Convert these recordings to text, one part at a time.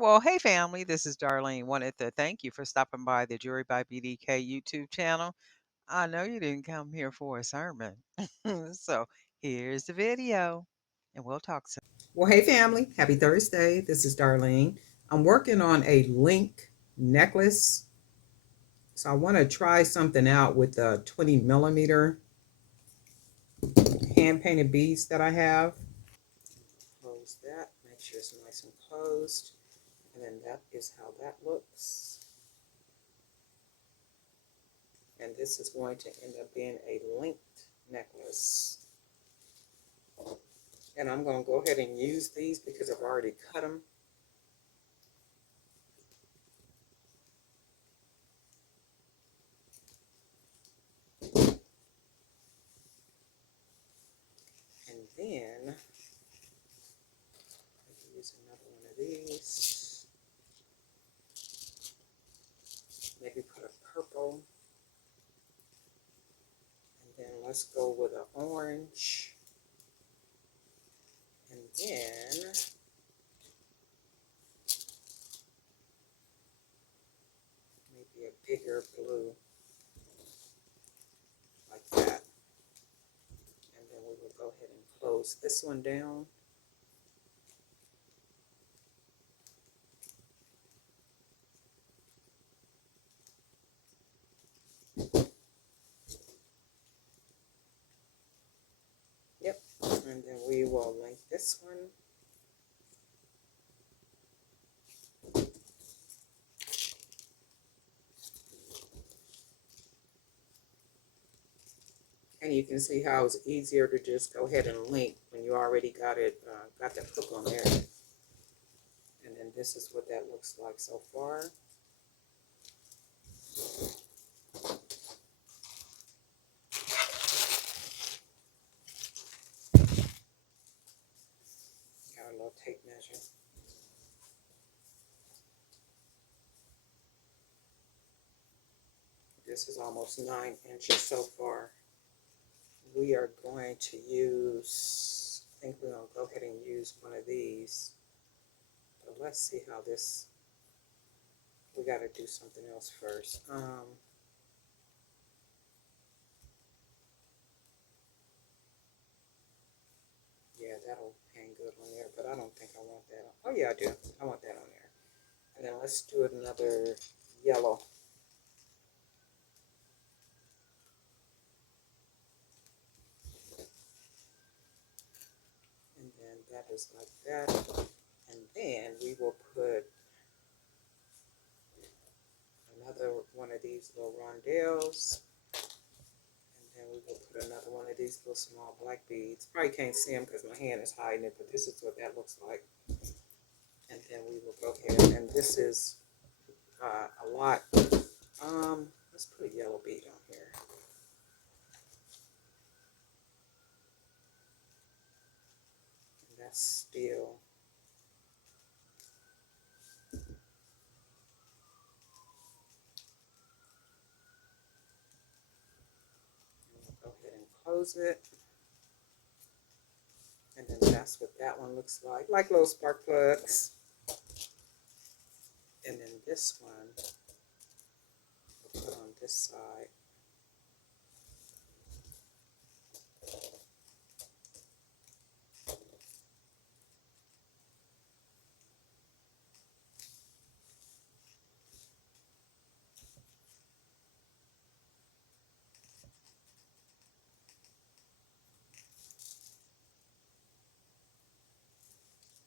Well, hey family, this is Darlene. Wanted to thank you for stopping by the Jewelry by BDK YouTube channel. I know you didn't come here for a sermon. So here's the video, and we'll talk soon. Well, hey family, happy Thursday. This is Darlene. I'm working on a link necklace. So I want to try something out with the 20 millimeter hand painted beads that I have. Close that, make sure it's nice and closed. And then that is how that looks. And this is going to end up being a linked necklace. And I'm going to go ahead and use these because I've already cut them. And then I'll use another one of these. Maybe put a purple. And then let's go with an orange. And then maybe a bigger blue like that. And then we will go ahead and close this one down. Yep. And then we will link this one. And you can see how it's easier to just go ahead and link when you already got it, got the hook on there. And then this is what that looks like so far. Got a little tape measure. This is almost 9 inches so far. We are going to use, I think we're going to go ahead and use one of these. But let's see how this, we got to do something else first. Yeah, that'll hang good on there, but I don't think I want that on. Oh yeah, I do. I want that on there. And then let's do another yellow. And then that is like that. And then we will put another one of these little rondelles. And then we will put another one of these little small black beads. Probably can't see them because my hand is hiding it, but this is what that looks like. And then we will go ahead, and this is a lot. Let's put a yellow bead on here. And that's still. Go ahead and close it. And then that's what that one looks like little spark plugs. And then this one, we'll put on this side.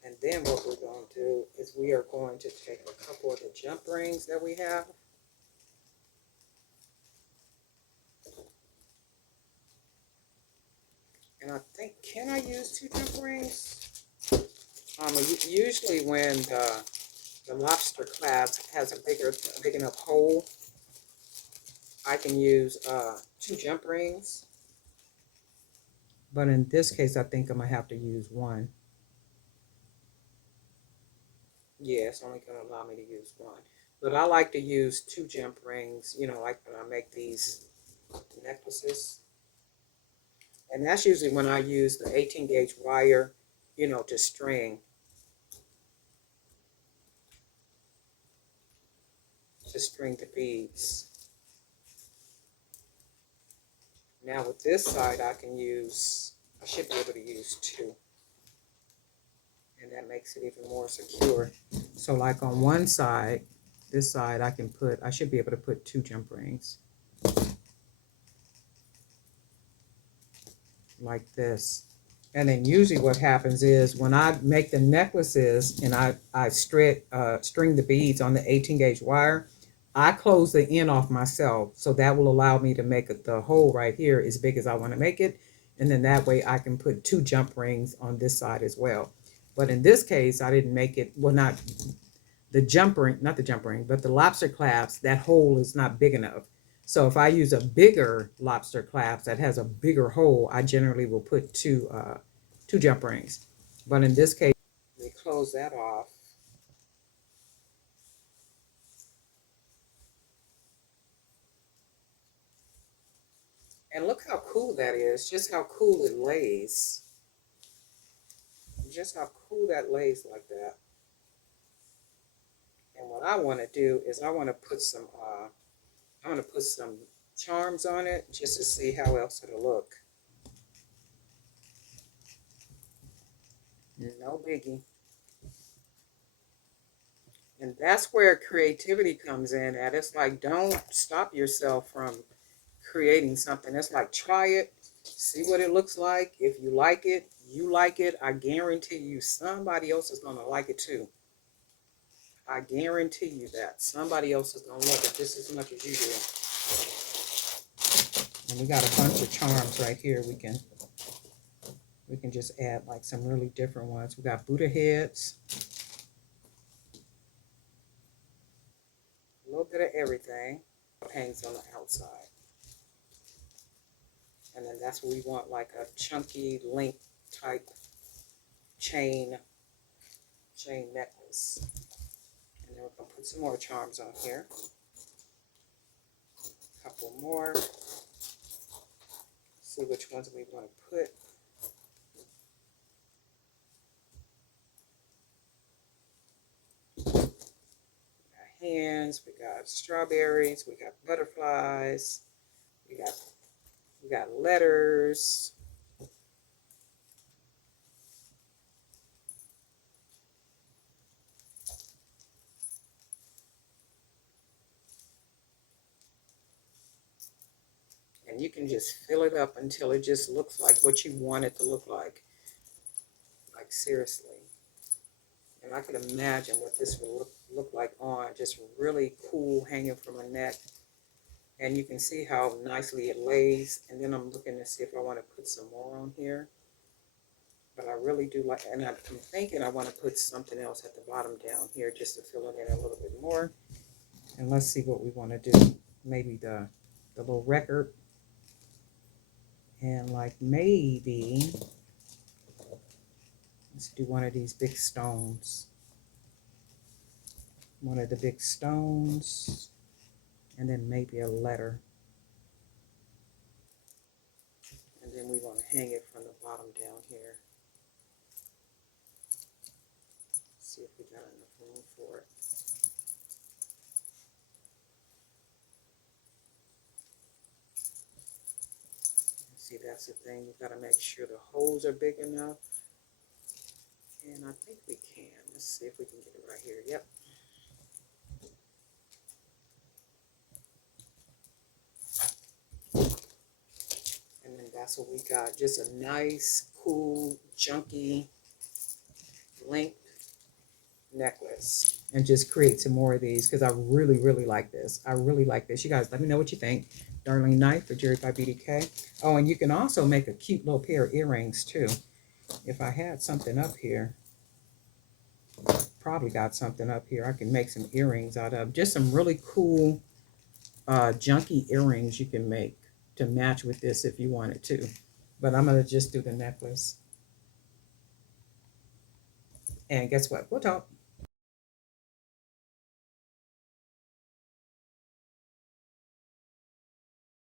And then what we're going to do is we are going to take a couple of the jump rings that we have. And I think, can I use 2 jump rings? Usually when the lobster clasp has a big enough hole, I can use 2 jump rings. But in this case, I think I'm going to have to use 1. Yeah, it's only going to allow me to use 1. But I like to use 2 jump rings, you know, like when I make these necklaces. And that's usually when I use the 18 gauge wire, you know, to string. to string the beads. Now with this side, I should be able to use two. And that makes it even more secure. So like on one side, this side, I should be able to put 2 jump rings. Like this. And then usually what happens is when I make the necklaces and I string the beads on the 18 gauge wire, I close the end off myself. So that will allow me to make the hole right here as big as I want to make it. And then that way I can put 2 jump rings on this side as well. But in this case, I didn't make it, well, not the jump ring, but the lobster clasp, that hole is not big enough. So if I use a bigger lobster clasp that has a bigger hole, I generally will put two jump rings. But in this case, we close that off. And look how cool that is, just how cool it lays. Just how cool that lays like that. And what I want to do is I want to put some charms on it just to see how else it'll look. No biggie. And that's where creativity comes in at. It's like, don't stop yourself from creating something. It's like, try it, see what it looks like. If you like it, you like it. I guarantee you somebody else is going to like it too. I guarantee you that. Somebody else is going to love it just as much as you do. And we got a bunch of charms right here. We can just add like some really different ones. We got Buddha heads. A little bit of everything hangs on the outside. And then that's what we want, like a chunky link type chain necklace. And then we're going to put some more charms on here. A couple more. See which ones we want to put. Hands, we got strawberries, we got butterflies, we got letters. And you can just fill it up until it just looks like what you want it to look like. Like seriously. And I could imagine what this would look like on, just really cool hanging from a neck. And you can see how nicely it lays. And then I'm looking to see if I want to put some more on here. But I really do like, and I'm thinking I want to put something else at the bottom down here just to fill it in a little bit more. And let's see what we want to do. Maybe the little record. And like maybe, let's do one of these big stones. One of the big stones. And then maybe a letter. And then we want to hang it from the bottom down here. See if we got enough room for it. See, that's the thing. We've got to make sure the holes are big enough. And I think we can. Let's see if we can get it right here. Yep. And then that's what we got. Just a nice, cool, chunky link necklace. And just create some more of these because I really, really like this. I really like this. You guys, let me know what you think. Darlene Knight for Jewelry by BDK. Oh, and you can also make a cute little pair of earrings too. If I had something up here, probably got something up here. I can make some earrings out of. Just some really cool junky earrings you can make to match with this if you wanted to. But I'm going to just do the necklace. And guess what? We'll talk.